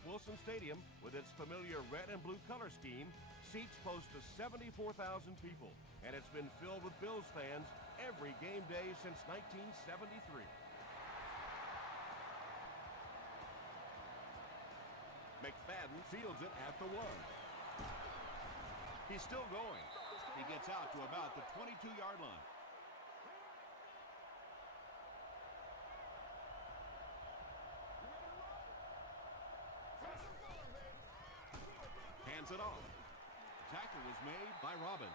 Ralph Wilson Stadium, with its familiar red and blue color scheme, seats close to 74,000 people, and it's been filled with Bills fans every game day since 1973. McFadden fields it at the 1. He's still going. He gets out to about the 22-yard line. Hands it off. The tackle was made by Robin.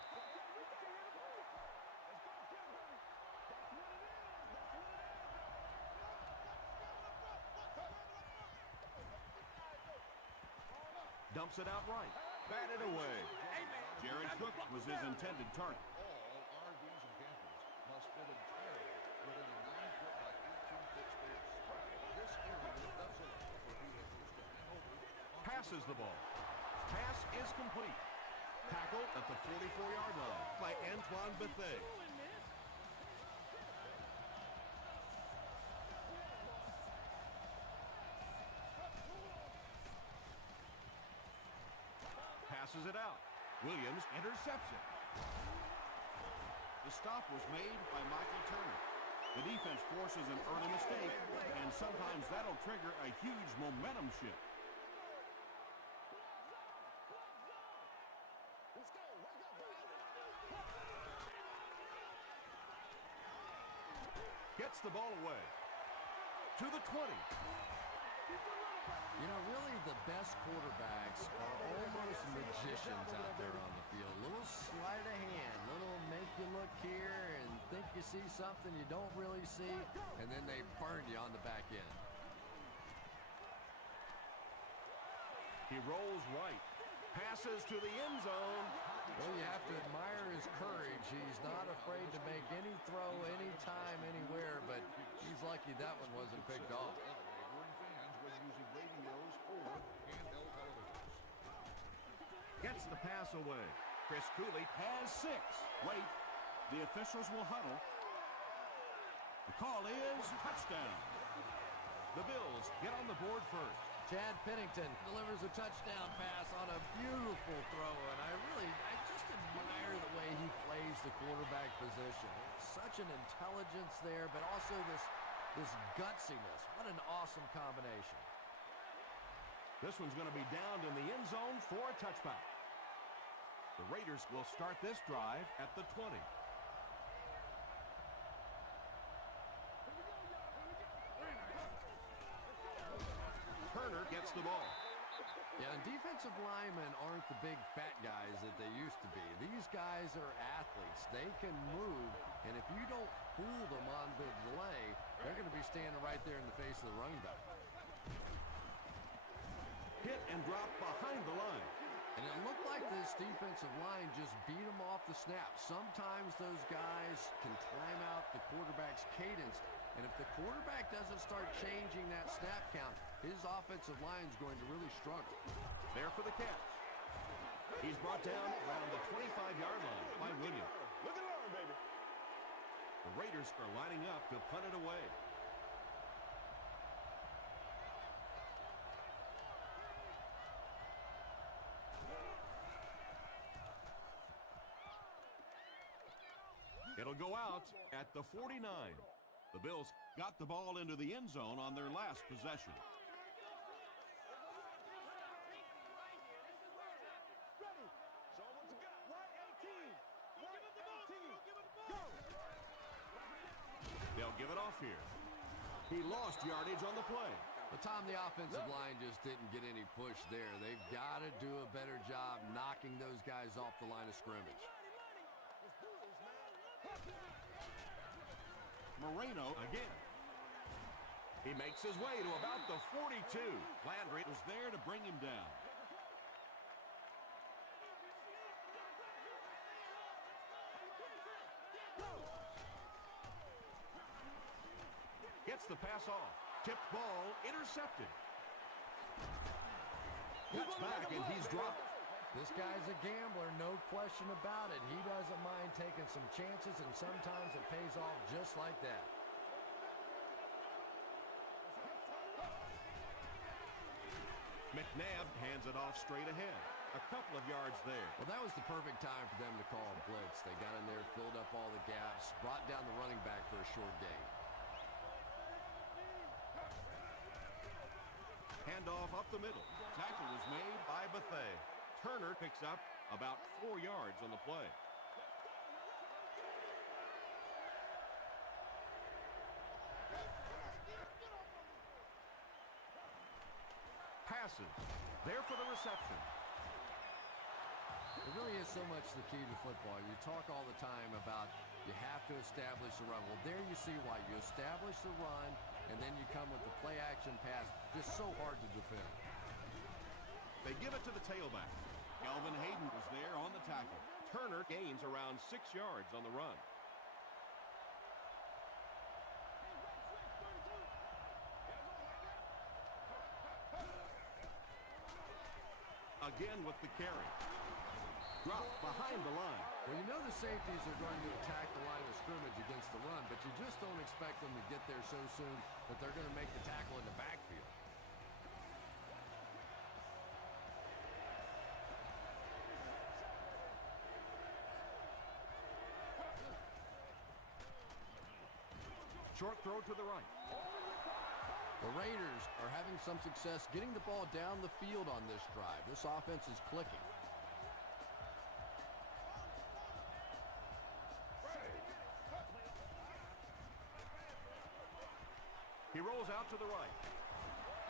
Dumps it out right. Batted away. Jared Cook was his intended target. All RVs and campers must fit entirely within a 9-foot by 18-foot space. This area does allow for vehicles to hang over. Passes the ball. Pass is complete. Tackle at the 44-yard line by Antoine Bethea. Passes it out. Williams intercepts it. The stop was made by Michael Turner. The defense forces an early mistake, and sometimes that'll trigger a huge momentum shift. Gets the ball away. To the 20. You know, really the best quarterbacks are almost magicians out there on the field. Little sleight of hand, little make you look here and think you see something you don't really see, and then they burn you on the back end. He rolls right. Passes to the end zone. Well, you have to admire his courage. He's not afraid to make any throw, anytime, anywhere, but he's lucky that one wasn't picked off. Using radios or handheld televisions. Gets the pass away. Chris Cooley has 6. Wait, the officials will huddle. The call is touchdown. The Bills get on the board first. Chad Pennington delivers a touchdown pass on a beautiful throw, and I just admire the way he plays the quarterback position. Such an intelligence there, but also this gutsiness. What an awesome combination. This one's going to be downed in the end zone for a touchback. The Raiders will start this drive at the 20. Turner gets the ball. Yeah, and defensive linemen aren't the big fat guys that they used to be. These guys are athletes. They can move, and if you don't fool them on the delay, they're going to be standing right there in the face of the running back. Hit and drop behind the line. And it looked like this defensive line just beat them off the snap. Sometimes those guys can time out the quarterback's cadence, and if the quarterback doesn't start changing that snap count, his offensive line is going to really struggle. There for the catch. He's brought down around the 25-yard line by Williams. Look at him, baby. The Raiders are lining up to punt it away. It'll go out at the 49. The Bills got the ball into the end zone on their last possession. They'll give it off here. He lost yardage on the play. But Tom, the offensive line just didn't get any push there. They've got to do a better job knocking those guys off the line of scrimmage. Moreno again. He makes his way to about the 42. Landry was there to bring him down. Gets the pass off. Tipped ball, intercepted. Cuts back and he's dropped. This guy's a gambler, no question about it. He doesn't mind taking some chances, and sometimes it pays off just like that. McNabb hands it off straight ahead. A couple of yards there. Well, that was the perfect time for them to call a blitz. They got in there, filled up all the gaps, brought down the running back for a short gain. Handoff up the middle. Tackle was made by Bethea. Turner picks up about 4 yards on the play. Passes. There for the reception. It really is so much the key to football. You talk all the time about you have to establish the run. Well, there you see why. You establish the run, and then you come with the play-action pass. Just so hard to defend. They give it to the tailback. Kelvin Hayden was there on the tackle. Turner gains around 6 yards on the run. Again with the carry. Drop behind the line. Well, you know the safeties are going to attack the line of scrimmage against the run, but you just don't expect them to get there so soon that they're going to make the tackle in the backfield. Short throw to the right. The Raiders are having some success getting the ball down the field on this drive. This offense is clicking. He rolls out to the right.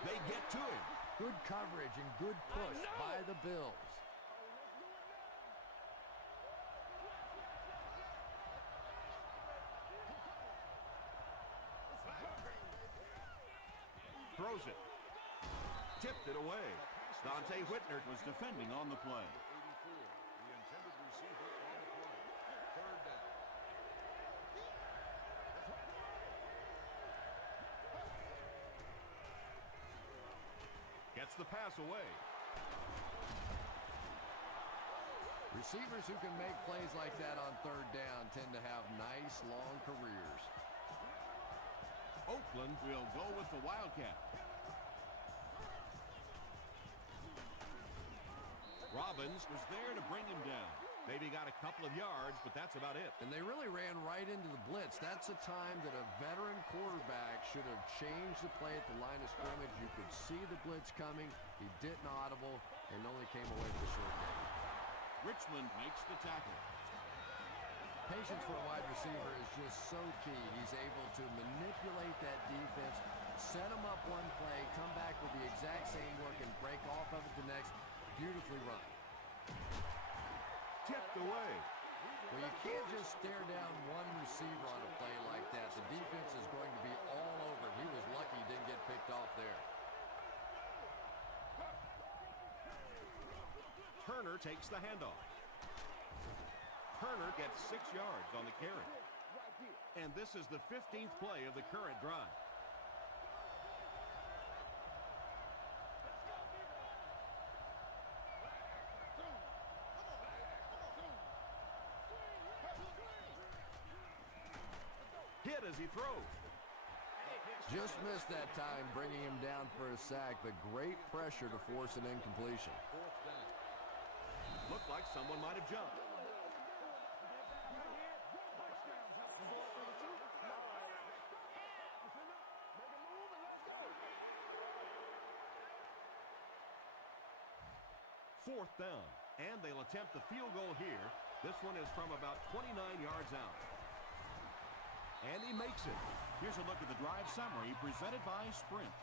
They get to him. Good coverage and good push by the Bills. Throws it. Tipped it away. Dante Whitner was defending on the play. 84, the intended receiver on the play. Third down. Gets the pass away. Receivers who can make plays like that on third down tend to have nice, long careers. Oakland will go with the Wildcat. Robbins was there to bring him down. Maybe got a couple of yards, but that's about it. And they really ran right into the blitz. That's a time that a veteran quarterback should have changed the play at the line of scrimmage. You could see the blitz coming. He didn't audible and only came away with a short gain. Richmond makes the tackle. Patience for a wide receiver is just so key. He's able to manipulate that defense, set them up one play, come back with the exact same look, and break off of it the next. Beautifully run. Tipped away. Well, you can't just stare down one receiver on a play like that. The defense is going to be all over. He was lucky he didn't get picked off there. Turner takes the handoff. Turner gets 6 yards on the carry. And this is the 15th play of the current drive. Hit as he throws. Just missed that time, bringing him down for a sack, but great pressure to force an incompletion. Fourth down. Looked like someone might have jumped. Fourth down, and they'll attempt the field goal here. This one is from about 29 yards out. And he makes it. Here's a look at the drive summary presented by Sprint.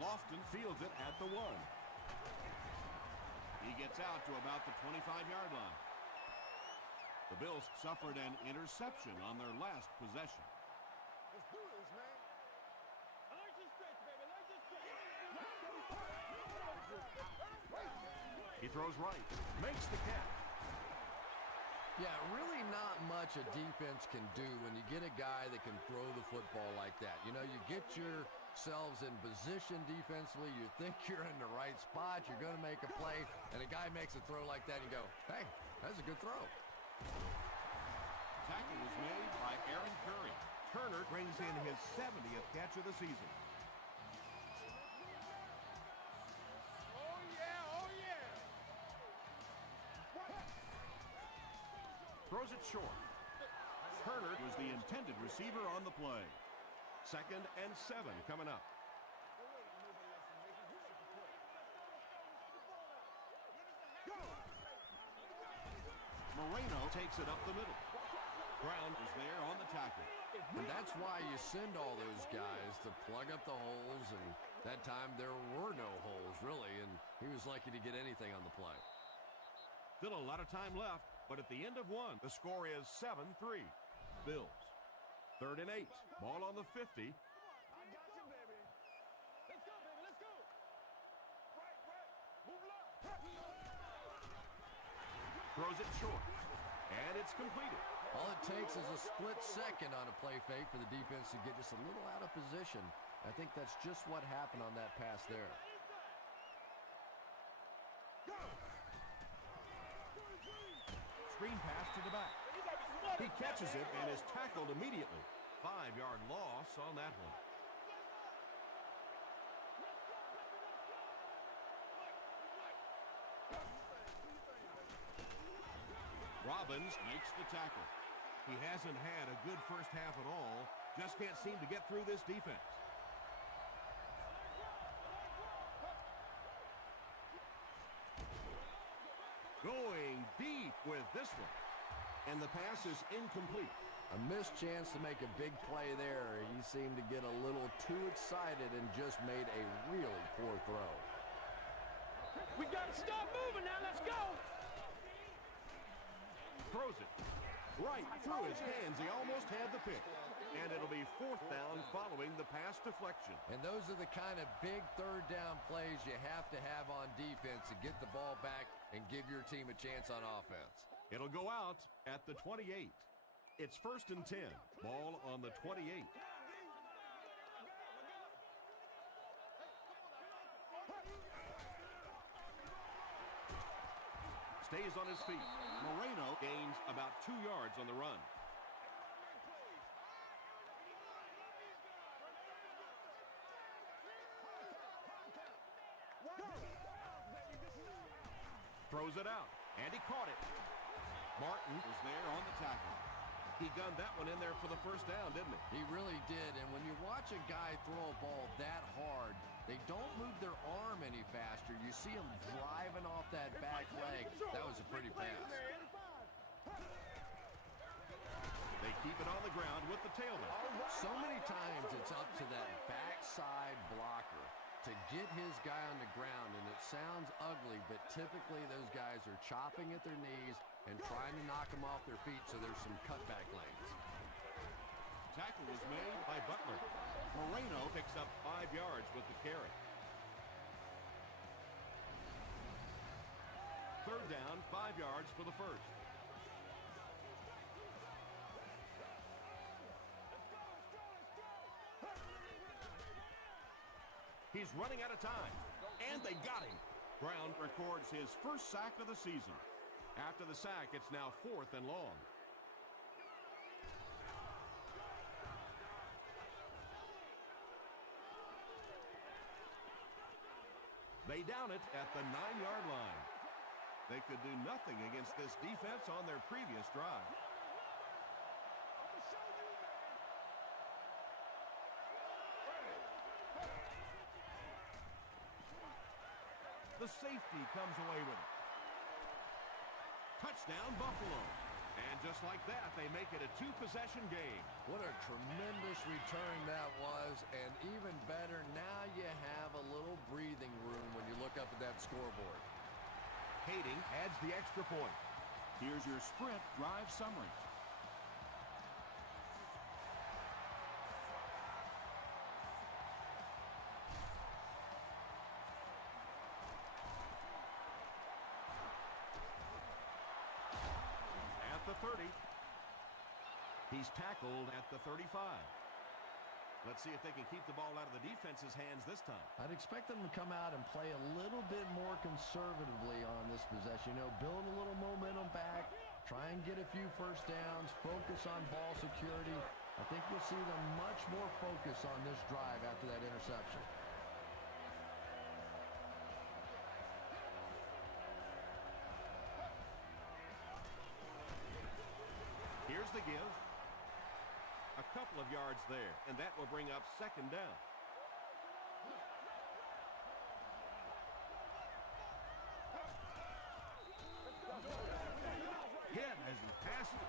Lofton fields it at the 1. He gets out to about the 25-yard line. The Bills suffered an interception on their last possession. Let's do this, man. I like this stretch, baby. I like this stretch. He throws right, makes the catch. Yeah, really not much a defense can do when you get a guy that can throw the football like that. You know, you get yourselves in position defensively, you think you're in the right spot, you're going to make a play, and a guy makes a throw like that, and you go, hey, that's a good throw. Tackle was made by Aaron Curry. Turner brings in his 70th catch of the season. Oh, yeah, oh, yeah. Throws it short. Turner was the intended receiver on the play. 2nd and 7 coming up. Moreno takes it up the middle. Brown is there on the tackle. And that's why you send all those guys to plug up the holes, and that time there were no holes, really, and he was lucky to get anything on the play. Still a lot of time left, but at the end of one, the score is 7-3. Bills. 3rd and 8. Ball on the 50. I got you, baby. Let's go, baby, let's go. Right, move left. Throws it short. And it's completed. All it takes is a split second on a play fake for the defense to get just a little out of position. I think that's just what happened on that pass there. Screen pass to the back. He catches it and is tackled immediately. 5-yard loss on that one. Robbins makes the tackle. He hasn't had a good first half at all. Just can't seem to get through this defense. Going deep with this one. And the pass is incomplete. A missed chance to make a big play there. He seemed to get a little too excited and just made a really poor throw. We got to stop moving now. Let's go. Throws it right through his hands. He almost had the pick. And it'll be 4th down following the pass deflection. And those are the kind of big 3rd down plays you have to have on defense to get the ball back and give your team a chance on offense. It'll go out at the 28. It's 1st and 10. Ball on the 28. Stays on his feet. Moreno gains about 2 yards on the run. Throws it out, and he caught it. Martin is there on the tackle. He gunned that one in there for the 1st down, didn't he? He really did, and when you watch a guy throw a ball that hard, they don't move their arm any faster. You see him driving off that back leg. That was a pretty pass. They keep it on the ground with the tailback. So many times it's up to that backside blocker to get his guy on the ground, and it sounds ugly, but typically those guys are chopping at their knees and trying to knock them off their feet, so there's some cutback lanes. Tackle was made by Butler. Moreno picks up 5 yards with the carry. 3rd down, 5 yards for the 1st. He's running out of time, and they got him. Brown records his 1st sack of the season. After the sack, it's now 4th and long. They down it at the 9-yard line. They could do nothing against this defense on their previous drive. The safety comes away with it. Touchdown, Buffalo. And just like that, they make it a 2-possession game. What a tremendous return that was, and even better, now you have a little breathing room when you look up at that scoreboard. Kading adds the extra point. Here's your sprint drive summary. At the 30. He's tackled at the 35. Let's see if they can keep the ball out of the defense's hands this time. I'd expect them to come out and play a little bit more conservatively on this possession. You know, build a little momentum back, try and get a few 1st downs, focus on ball security. I think you'll see them much more focused on this drive after that interception. Here's the give. A couple of yards there, and that will bring up second down. Hit as he passes.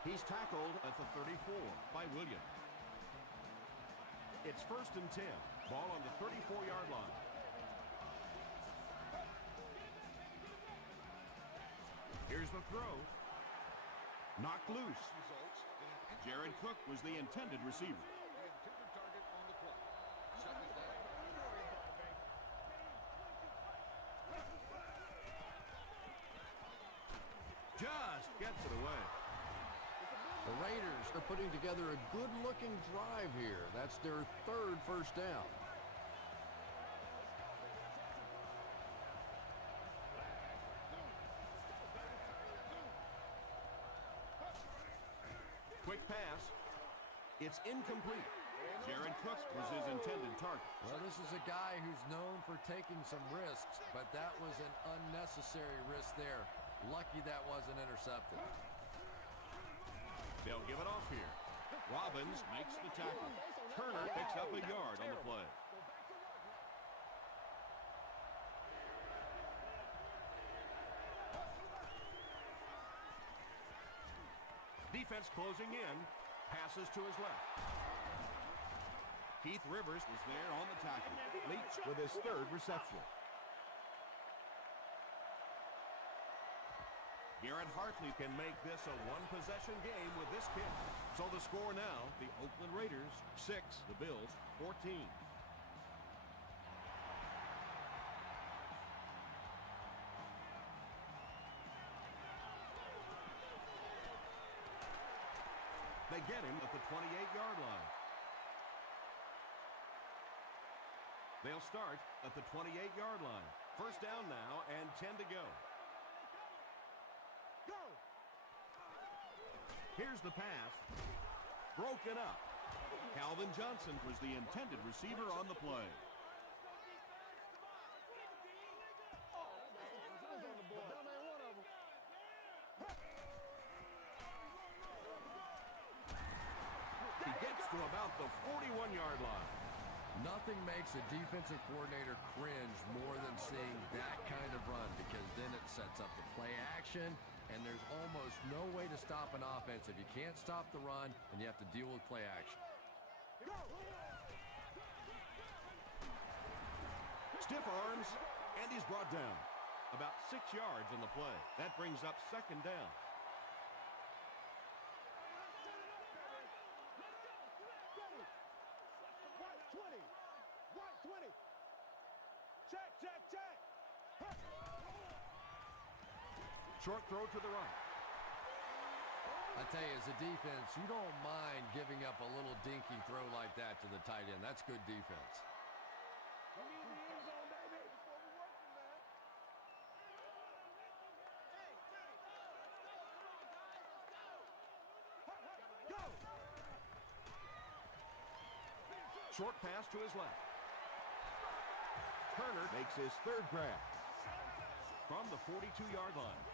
He's tackled at the 34 by Williams. It's 1st and 10. Ball on the 34-yard line. Here's the throw. Knocked loose. Results in an Jared Cook was the intended receiver. the intended target on the play. Second down. Just gets it away. The Raiders are putting together a good-looking drive here. That's their 3rd first down. Quick pass. It's incomplete. Jared Cook was his intended target. Well, this is a guy who's known for taking some risks, but that was an unnecessary risk there. Lucky that wasn't intercepted. They'll give it off here. Robbins makes the tackle. Turner picks up a yard on the play. Defense closing in. Passes to his left. Keith Rivers is there on the tackle. Leach with his 3rd reception. Garrett Hartley can make this a one-possession game with this kick. So the score now, the Oakland Raiders 6, the Bills 14. They get him at the 28-yard line. They'll start at the 28-yard line. First down now and 10 to go. Here's the pass. Broken up. Calvin Johnson was the intended receiver on the play. He gets to about the 41-yard line. Nothing makes a defensive coordinator cringe more than seeing that kind of run, because then it sets up the play action, and there's almost no way to stop an offense if you can't stop the run and you have to deal with play action. Stiff arms, and he's brought down. About 6 yards on the play. That brings up second down. Short throw to the right. I tell you, as a defense, you don't mind giving up a little dinky throw like that to the tight end. That's good defense. Short pass to his left. Turner makes his 3rd grab from the 42-yard line.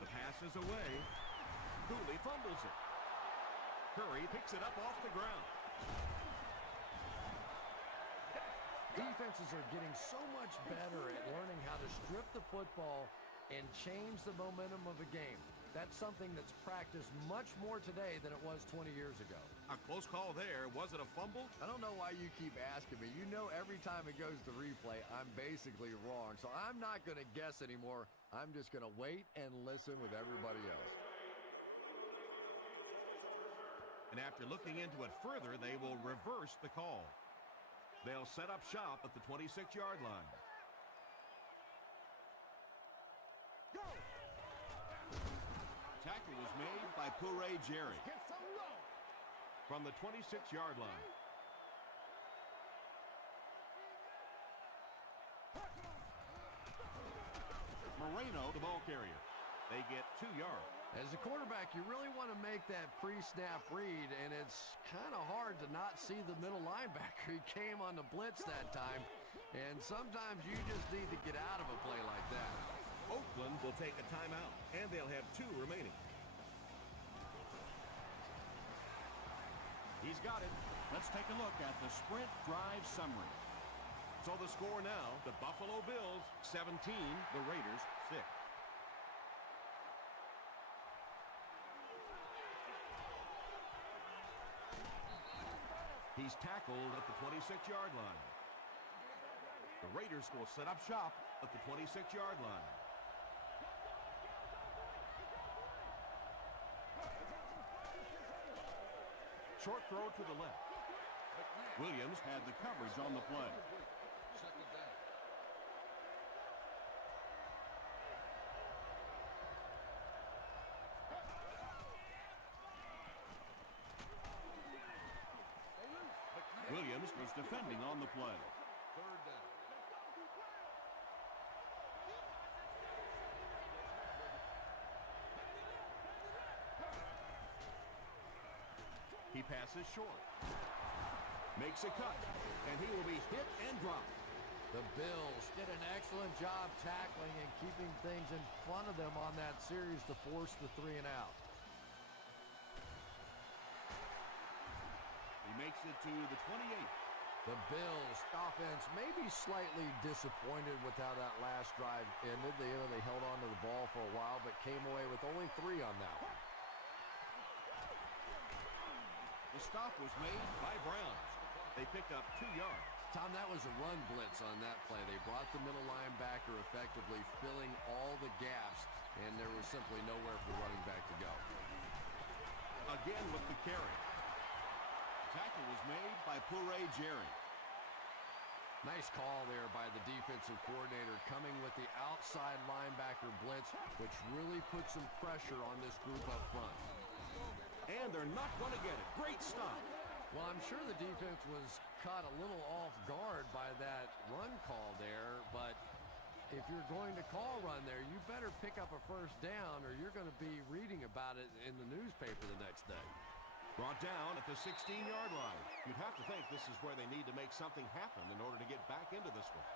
The pass is away. Cooley fumbles it. Curry picks it up off the ground. Defenses are getting so much better at learning how to strip the football and change the momentum of a game. That's something that's practiced much more today than it was 20 years ago. A close call there. Was it a fumble? I don't know why you keep asking me. You know every time it goes to replay, I'm basically wrong. So I'm not going to guess anymore. I'm just going to wait and listen with everybody else. And after looking into it further, they will reverse the call. They'll set up shop at the 26-yard line. Tackle was made by Puré Jerry from the 26-yard line. Moreno, the ball carrier. They get 2 yards. As a quarterback, you really want to make that pre-snap read, and it's kind of hard to not see the middle linebacker. He came on the blitz that time, and sometimes you just need to get out of a play like that. Oakland will take a timeout, and they'll have 2 remaining. He's got it. Let's take a look at the sprint drive summary. So the score now, the Buffalo Bills 17, the Raiders 6. He's tackled at the 26-yard line. The Raiders will set up shop at the 26-yard line. Short throw to the left. Williams had the coverage on the play. Second down. Williams was defending on the play. Third down. He passes short. Makes a cut, and he will be hit and dropped. The Bills did an excellent job tackling and keeping things in front of them on that series to force the 3 and out. He makes it to the 28. The Bills offense may be slightly disappointed with how that last drive ended. They held on to the ball for a while, but came away with only 3 on that one. The stop was made by Browns. They picked up 2 yards. Tom, that was a run blitz on that play. They brought the middle linebacker effectively filling all the gaps, and there was simply nowhere for the running back to go. Again with the carry. Tackle was made by Puré Jerry. Nice call there by the defensive coordinator coming with the outside linebacker blitz, which really put some pressure on this group up front. And they're not going to get it. Great stop. Well, I'm sure the defense was caught a little off guard by that run call there, but if you're going to call run there, you better pick up a first down or you're going to be reading about it in the newspaper the next day. Brought down at the 16-yard line. You'd have to think this is where they need to make something happen in order to get back into this one.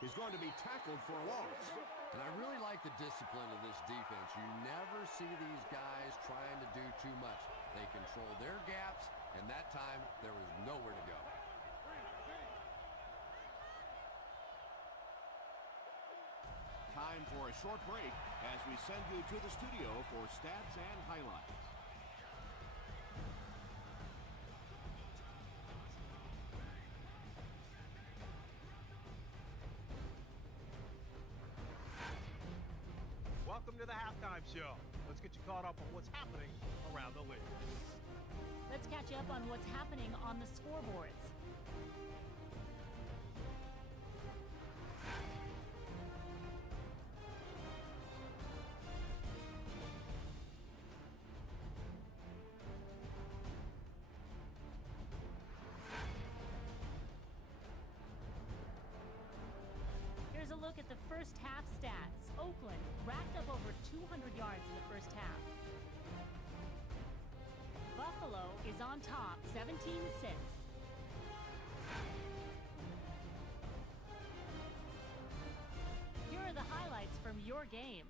He's going to be tackled for a loss. And I really like the discipline of this defense. You never see these guys trying to do too much. They control their gaps, and that time there was nowhere to go. Time for a short break as we send you to the studio for stats and highlights. Welcome to the halftime show. Let's get you caught up on what's happening around the league. Let's catch you up on what's happening on the scoreboards. Here's a look at the first half stats. Oakland racked up over 200 yards in the first half. Buffalo is on top, 17-6. Here are the highlights from your game.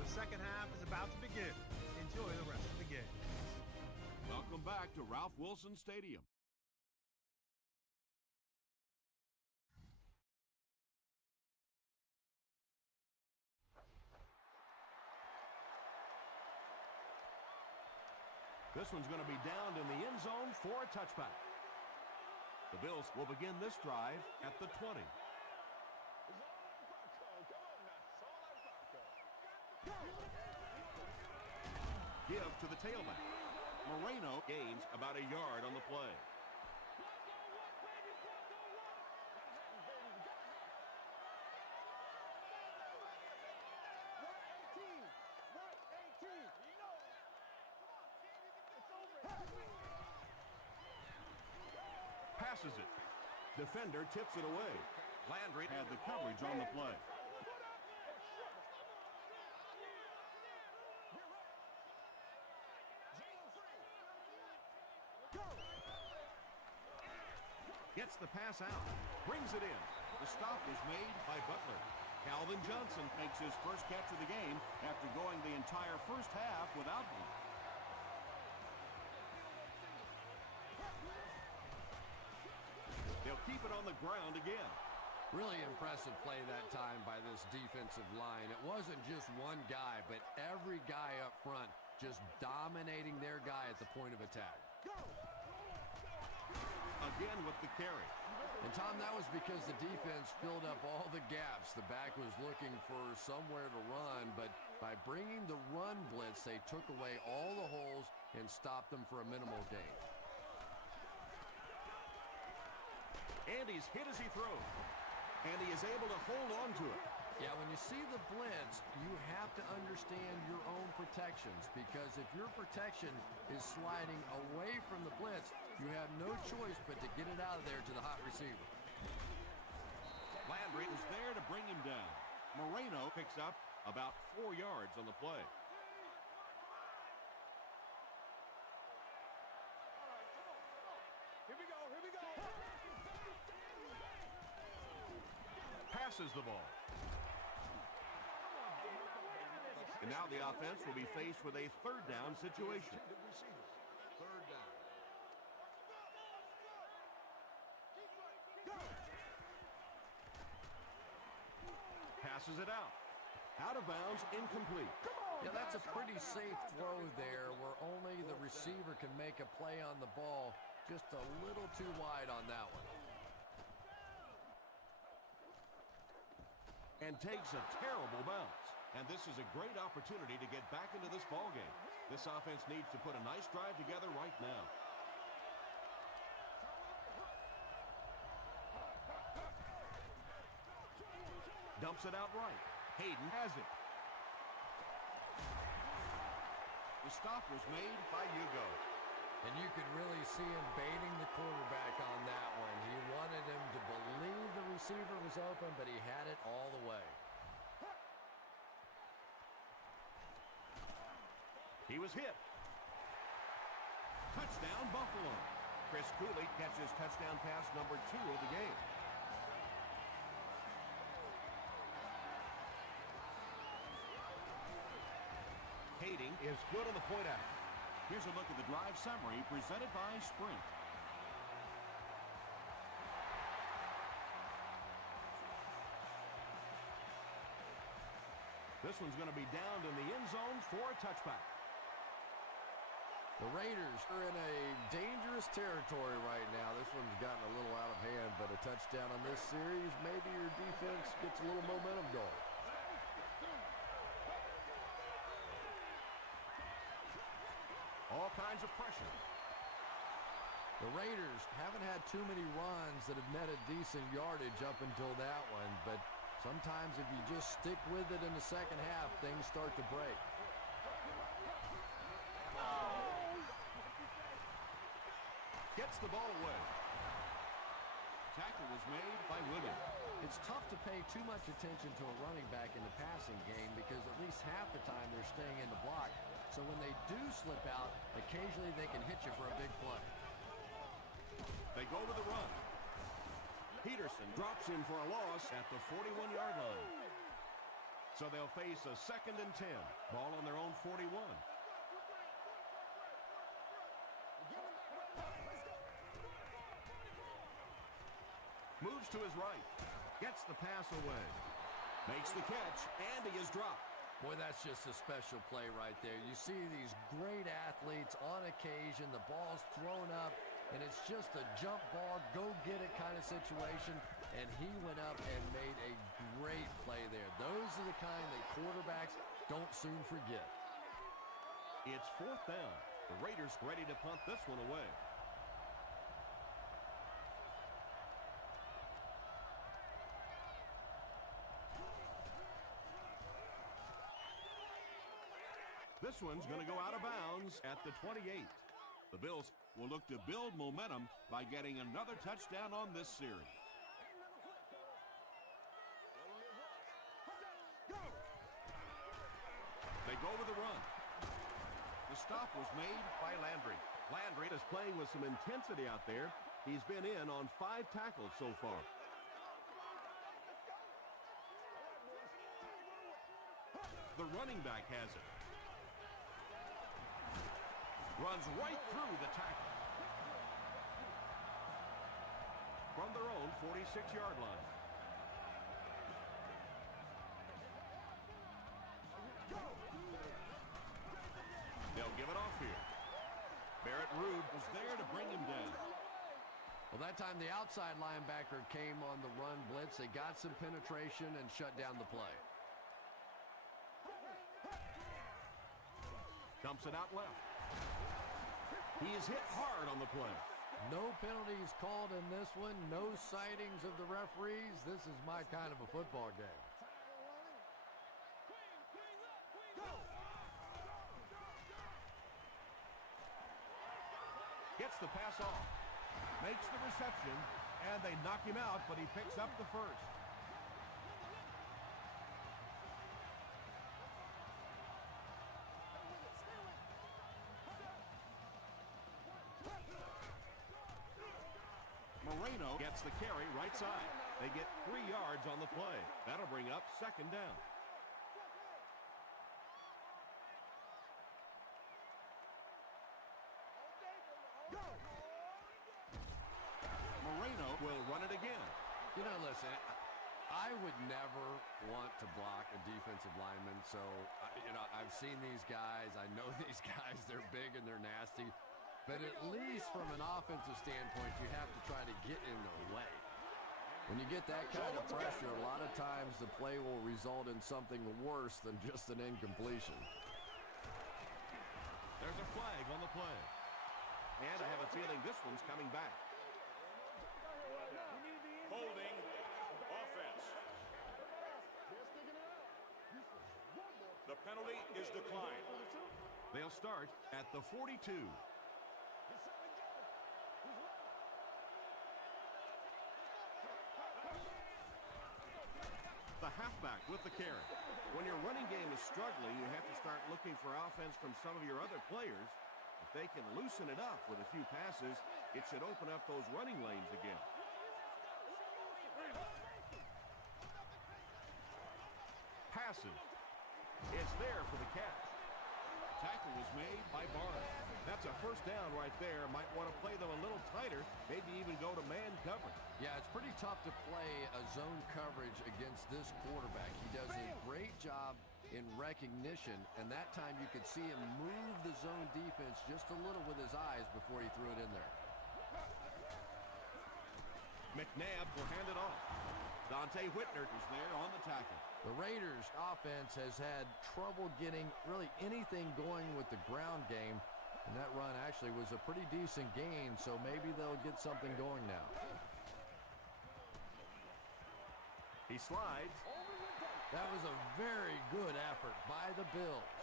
The second half is about to begin. Enjoy the rest of the game. Welcome back to Ralph Wilson Stadium. This one's going to be downed in the end zone for a touchback. The Bills will begin this drive at the 20. Give to the tailback. Moreno gains about a yard on the play. Passes it. Defender tips it away. Landry had the coverage on the play. Gets the pass out. Brings it in. The stop is made by Butler. Calvin Johnson makes his first catch of the game after going the entire first half without one. They'll keep it on the ground again. Really impressive play that time by this defensive line. It wasn't just one guy, but every guy up front just dominating their guy at the point of attack. Again with the carry. And, Tom, that was because the defense filled up all the gaps. The back was looking for somewhere to run, but by bringing the run blitz, they took away all the holes and stopped them for a minimal gain. And he's hit as he throws. And he is able to hold on to it. Yeah, when you see the blitz, you have to understand your own protections, because if your protection is sliding away from the blitz, you have no choice but to get it out of there to the hot receiver. Landry is there to bring him down. Moreno picks up about 4 yards on the play. Here we go, here we go. Passes the ball. And now the offense will be faced with a third down situation. Third down. Passes it out. Out of bounds, incomplete. Yeah, that's a pretty safe throw there where only the receiver can make a play on the ball. Just a little too wide on that one. And takes a terrible bounce. And this is a great opportunity to get back into this ballgame. This offense needs to put a nice drive together right now. Dumps it out right. Hayden has it. The stop was made by Hugo. And you could really see him baiting the quarterback on that one. He wanted him to believe the receiver was open, but he had it all the way. He was hit. Touchdown, Buffalo. Chris Cooley catches touchdown pass number 2 of the game. Hayden is good on the point out. Here's a look at the drive summary presented by Sprint. This one's going to be downed in the end zone for a touchback. The Raiders are in a dangerous territory right now. This one's gotten a little out of hand, but a touchdown on this series, maybe your defense gets a little momentum going. All kinds of pressure. The Raiders haven't had too many runs that have netted decent yardage up until that one, but sometimes if you just stick with it in the second half, things start to break. Gets the ball away. Tackle was made by Williams. It's tough to pay too much attention to a running back in the passing game because at least half the time they're staying in the block. So when they do slip out, occasionally they can hit you for a big play. They go to the run. Peterson drops in for a loss at the 41-yard line. So they'll face a 2nd and 10. Ball on their own 41. Moves to his right. Gets the pass away. Makes the catch, and he is dropped. Boy, that's just a special play right there. You see these great athletes on occasion, the ball's thrown up, and it's just a jump ball, go get it kind of situation, and he went up and made a great play there. Those are the kind that quarterbacks don't soon forget. It's 4th down. The Raiders ready to punt this one away. This one's going to go out of bounds at the 28. The Bills will look to build momentum by getting another touchdown on this series. They go with the run. The stop was made by Landry. Landry is playing with some intensity out there. He's been in on 5 tackles so far. The running back has it. Runs right through the tackle. From their own 46-yard line. They'll give it off here. Barrett Ruud was there to bring him down. Well, that time the outside linebacker came on the run blitz. They got some penetration and shut down the play. Dumps it out left. He is hit hard on the play. No penalties called in this one. No sightings of the referees. This is my kind of a football game. Gets the pass off. Makes the reception, and they knock him out, but he picks up the first. Moreno gets the carry right side. They get 3 yards on the play. That'll bring up 2nd down. Moreno will run it again. You know, listen, I would never want to block a defensive lineman. So, I've seen these guys. I know these guys. They're big and they're nasty. But at least from an offensive standpoint, you have to try to get in their way. When you get that kind of pressure, a lot of times the play will result in something worse than just an incompletion. There's a flag on the play. And I have a feeling this one's coming back. Holding offense. The penalty is declined. They'll start at the 42. The halfback with the carry. When your running game is struggling, you have to start looking for offense from some of your other players. If they can loosen it up with a few passes, it should open up those running lanes again. Passes. It's there for the catch. Tackle was made by Barnes. That's a 1st down right there. Might want to play them a little tighter, maybe even go to man coverage. Yeah, it's pretty tough to play a zone coverage against this quarterback. He does a great job in recognition, and that time you could see him move the zone defense just a little with his eyes before he threw it in there. McNabb will hand it off. Dante Whitner is there on the tackle. The Raiders offense has had trouble getting really anything going with the ground game, and that run actually was a pretty decent gain, so maybe they'll get something going now. He slides. That was a very good effort by the Bills.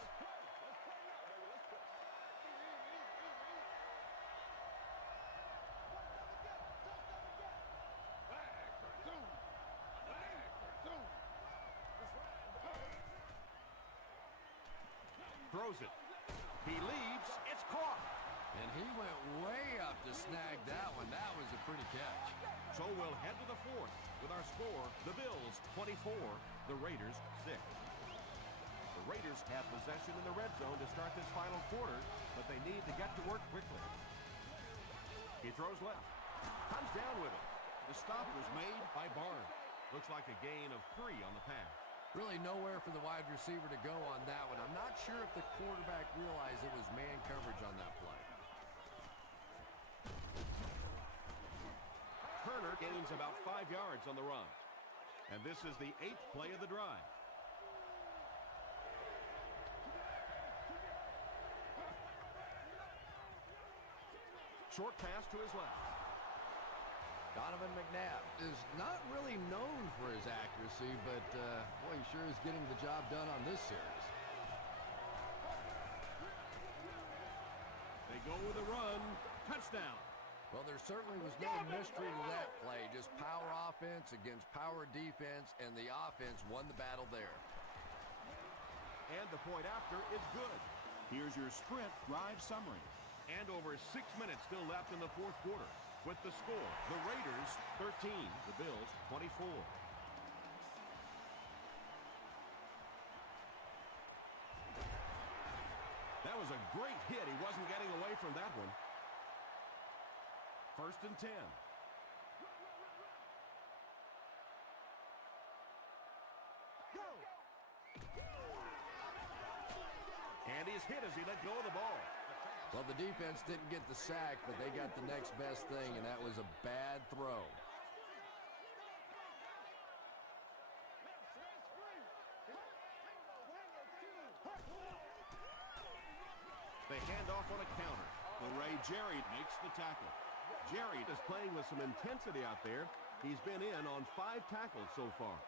Throws it. He leaps. It's caught. And he went way up to snag that one. That was a pretty catch. So we'll head to the 4th with our score, the Bills 24, the Raiders 6. The Raiders have possession in the red zone to start this final quarter, but they need to get to work quickly. He throws left. Comes down with it. The stop was made by Barnes. Looks like a gain of 3 on the pass. Really nowhere for the wide receiver to go on that one. I'm not sure if the quarterback realized it was man coverage on that play. Turner gains about 5 yards on the run. And this is the 8th play of the drive. Short pass to his left. Donovan McNabb is not really known for his accuracy, but boy, he sure is getting the job done on this series. They go with a run. Touchdown. Well, there certainly was no mystery to that play. Just power offense against power defense, and the offense won the battle there. And the point after is good. Here's your sprint drive summary. And over 6 minutes still left in the fourth quarter. With the score, the Raiders 13, the Bills 24. That was a great hit. He wasn't getting away from that one. 1st and 10. And he's hit as he let go of the ball. Well, the defense didn't get the sack, but they got the next best thing, and that was a bad throw. They hand off on a counter. Ray Jerry makes the tackle. Jerry is playing with some intensity out there. He's been in on 5 tackles so far.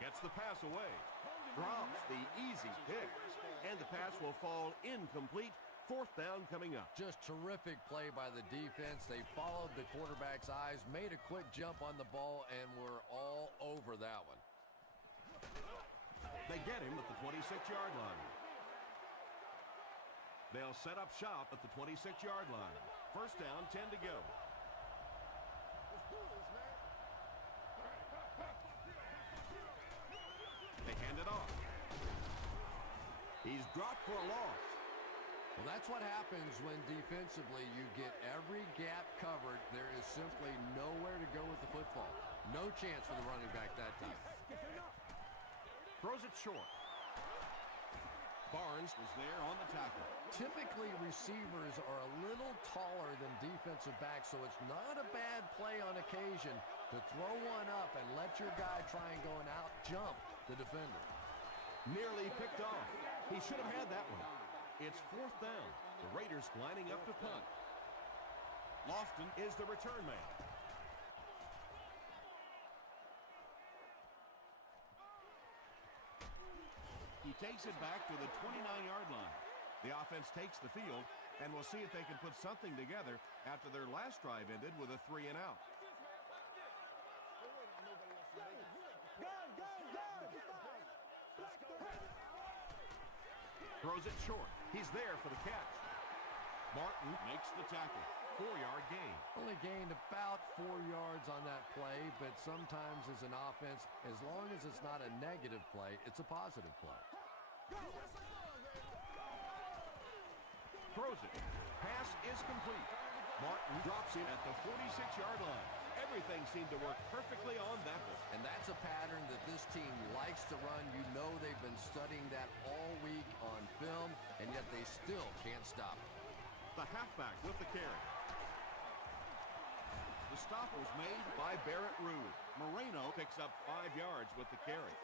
Gets the pass away. Drops the easy pick. And the pass will fall incomplete. 4th down coming up. Just terrific play by the defense. They followed the quarterback's eyes, made a quick jump on the ball, and were all over that one. They get him at the 26-yard line. They'll set up shop at the 26-yard line. 1st down, 10 to go. They hand it off. He's dropped for a loss. Well, that's what happens when defensively you get every gap covered. There is simply nowhere to go with the football. No chance for the running back that time. Throws it short. Barnes was there on the tackle. Typically, receivers are a little taller than defensive backs, so it's not a bad play on occasion to throw one up and let your guy try and go and out-jump the defender. Nearly picked off. He should have had that one. It's 4th down. The Raiders lining up to punt. Lofton is the return man. He takes it back to the 29-yard line. The offense takes the field, and we'll see if they can put something together after their last drive ended with a 3-and-out. Throws it short. He's there for the catch. Martin makes the tackle. 4-yard gain. Only gained about 4 yards on that play, but sometimes as an offense, as long as it's not a negative play, it's a positive play. Throws it. Pass is complete. Martin drops it at the 46-yard line. Everything seemed to work perfectly on that one. And that's a pattern that this team likes to run. You know they've been studying that all week on film, and yet they still can't stop it. The halfback with the carry. The stop was made by Barrett Ruud. Moreno picks up 5 yards with the carry.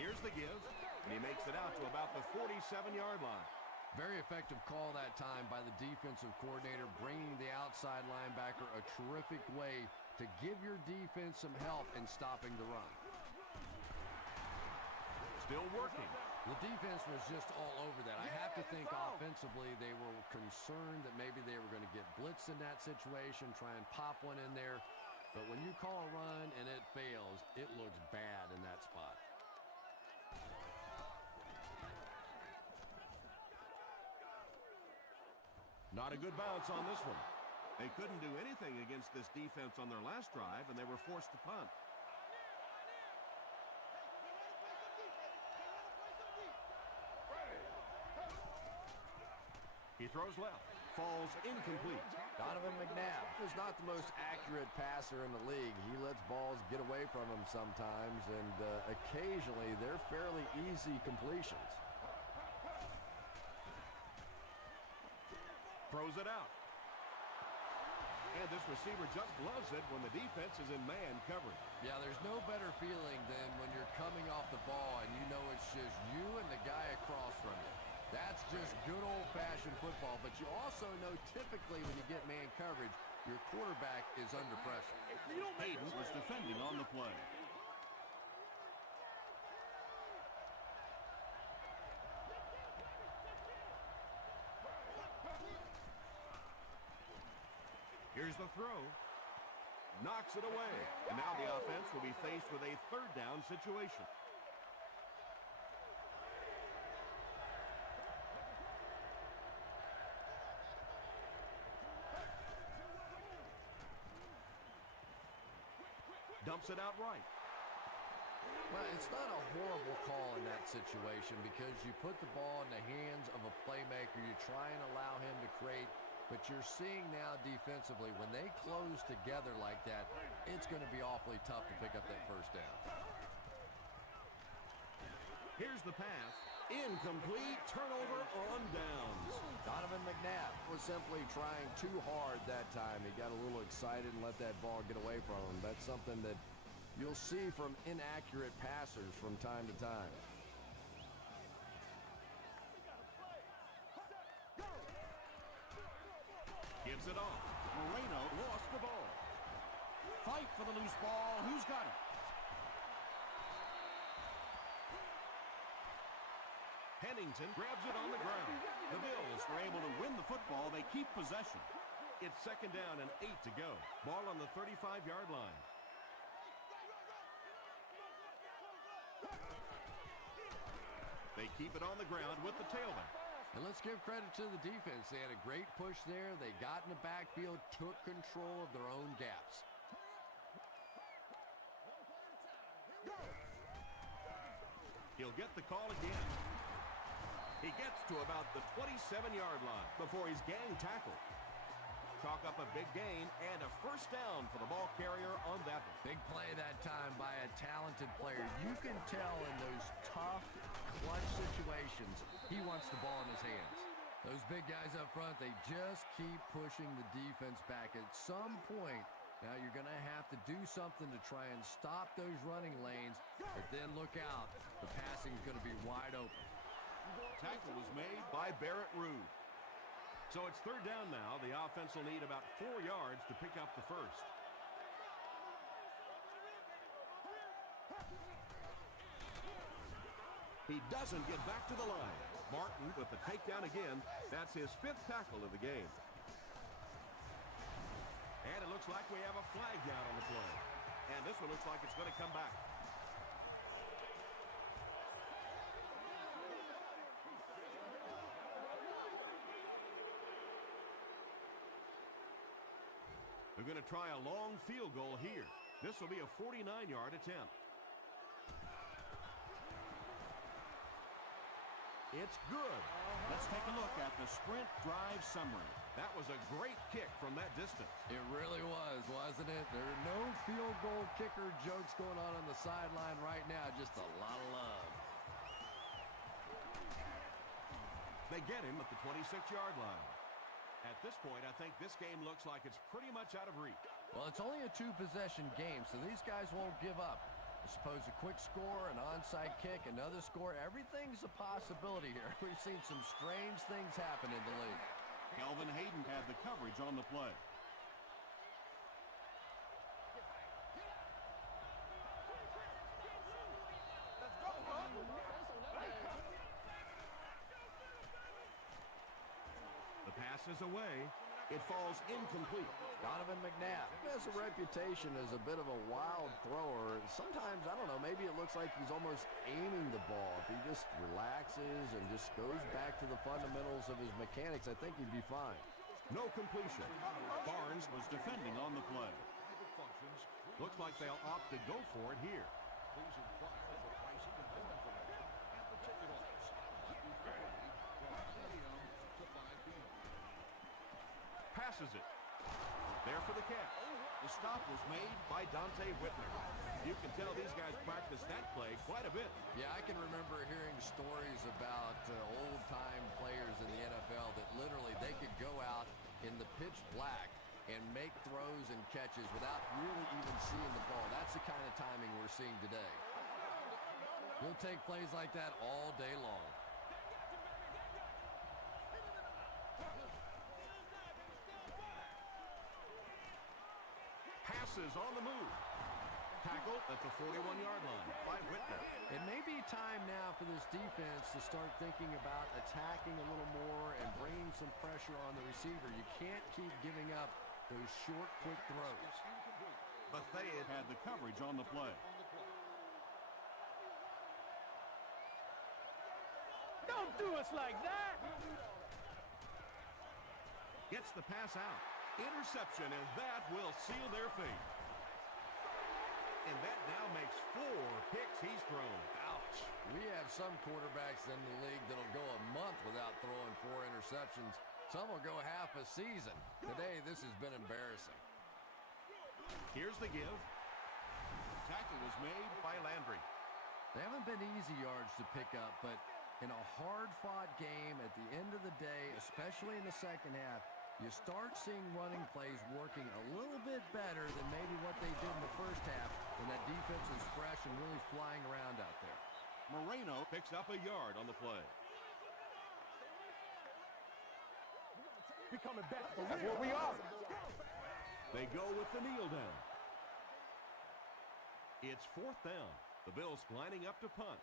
Here's the give, and he makes it out to about the 47-yard line. Very effective call that time by the defensive coordinator, bringing the outside linebacker a terrific way to give your defense some help in stopping the run. Still working. The defense was just all over that. I have to think offensively they were concerned that maybe they were going to get blitzed in that situation, try and pop one in there. But when you call a run and it fails, it looks bad in that spot. Not a good bounce on this one. They couldn't do anything against this defense on their last drive, and they were forced to punt. He throws left. Falls incomplete. Donovan McNabb is not the most accurate passer in the league. He lets balls get away from him sometimes, and occasionally they're fairly easy completions. Throws it out. And this receiver just gloves it when the defense is in man coverage. Yeah, there's no better feeling than when you're coming off the ball and you know it's just you and the guy across from you. That's just good old-fashioned football, but you also know typically when you get man coverage, your quarterback is under pressure. Hayden was defending on the play. Here's the throw. Knocks it away. And now the offense will be faced with a third down situation. Dumps it out right. Well, it's not a horrible call in that situation because you put the ball in the hands of a playmaker. You try and allow him to create, but you're seeing now defensively, when they close together like that, it's going to be awfully tough to pick up that first down. Here's the pass. Incomplete. Turnover on downs. Donovan McNabb was simply trying too hard that time. He got a little excited and let that ball get away from him. That's something that you'll see from inaccurate passers from time to time. Gives it off. Moreno lost the ball. Fight for the loose ball. Who's got it? Pennington grabs it on the ground. The Bills were able to win the football. They keep possession. It's second down and 8 to go. Ball on the 35-yard line. They keep it on the ground with the tailback. And let's give credit to the defense. They had a great push there. They got in the backfield, took control of their own gaps. He'll get the call again. He gets to about the 27-yard line before he's gang tackled. Chalk up a big gain and a first down for the ball carrier on that one. Big play that time by a talented player. You can tell in those tough, clutch situations, he wants the ball in his hands. Those big guys up front, they just keep pushing the defense back. At some point, now you're going to have to do something to try and stop those running lanes, but then look out. The passing is going to be wide open. Tackle was made by Barrett Ruud. So it's third down now. The offense will need about 4 yards to pick up the first. He doesn't get back to the line. Martin with the takedown again. That's his 5th tackle of the game. And it looks like we have a flag down on the play. And this one looks like it's going to come back. They're going to try a long field goal here. This will be a 49-yard attempt. It's good. Let's take a look at the sprint drive summary. That was a great kick from that distance. It really was, wasn't it? There are no field goal kicker jokes going on the sideline right now. Just a lot of love. They get him at the 26-yard line. At this point, I think this game looks like it's pretty much out of reach. Well, it's only a 2-possession game, so these guys won't give up. I suppose a quick score, an onside kick, another score, everything's a possibility here. We've seen some strange things happen in the league. Kelvin Hayden had the coverage on the play. The pass is away. It falls incomplete. Donovan McNabb has a reputation as a bit of a wild thrower. Sometimes, I don't know, maybe it looks like he's almost aiming the ball. If he just relaxes and just goes back to the fundamentals of his mechanics, I think he'd be fine. No completion. Barnes was defending on the play. Looks like they'll opt to go for it here. Please inquire for pricing and more information at the ticket office. Happy Friday from 10 a.m. to 5 p.m. misses it. There for the catch. The stop was made by Dante Whitner. You can tell these guys practice that play quite a bit. Yeah, I can remember hearing stories about old-time players in the NFL that literally they could go out in the pitch black and make throws and catches without really even seeing the ball. That's the kind of timing we're seeing today. He'll take plays like that all day long. Passes on the move. Tackle at the 41-yard line by Whitner. It may be time now for this defense to start thinking about attacking a little more and bringing some pressure on the receiver. You can't keep giving up those short, quick throws. Bethea had the coverage on the play. Don't do us like that! Gets the pass out. Interception, and that will seal their fate. And that now makes 4 picks he's thrown. Ouch. We have some quarterbacks in the league that'll go a month without throwing 4 interceptions. Some will go half a season. Today, this has been embarrassing. Here's the give. Tackle was made by Landry. They haven't been easy yards to pick up, but in a hard-fought game at the end of the day, especially in the second half, you start seeing running plays working a little bit better than maybe what they did in the first half when that defense was fresh and really flying around out there. Moreno picks up a yard on the play. We coming back for That's what we are. They go with the kneel down. It's 4th down. The Bills lining up to punt.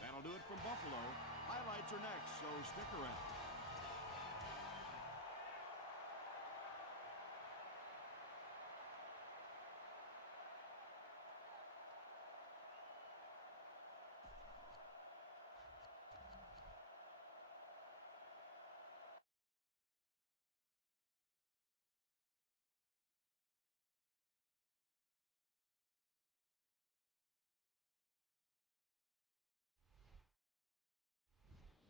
That'll do it from Buffalo. Highlights are next, so stick around.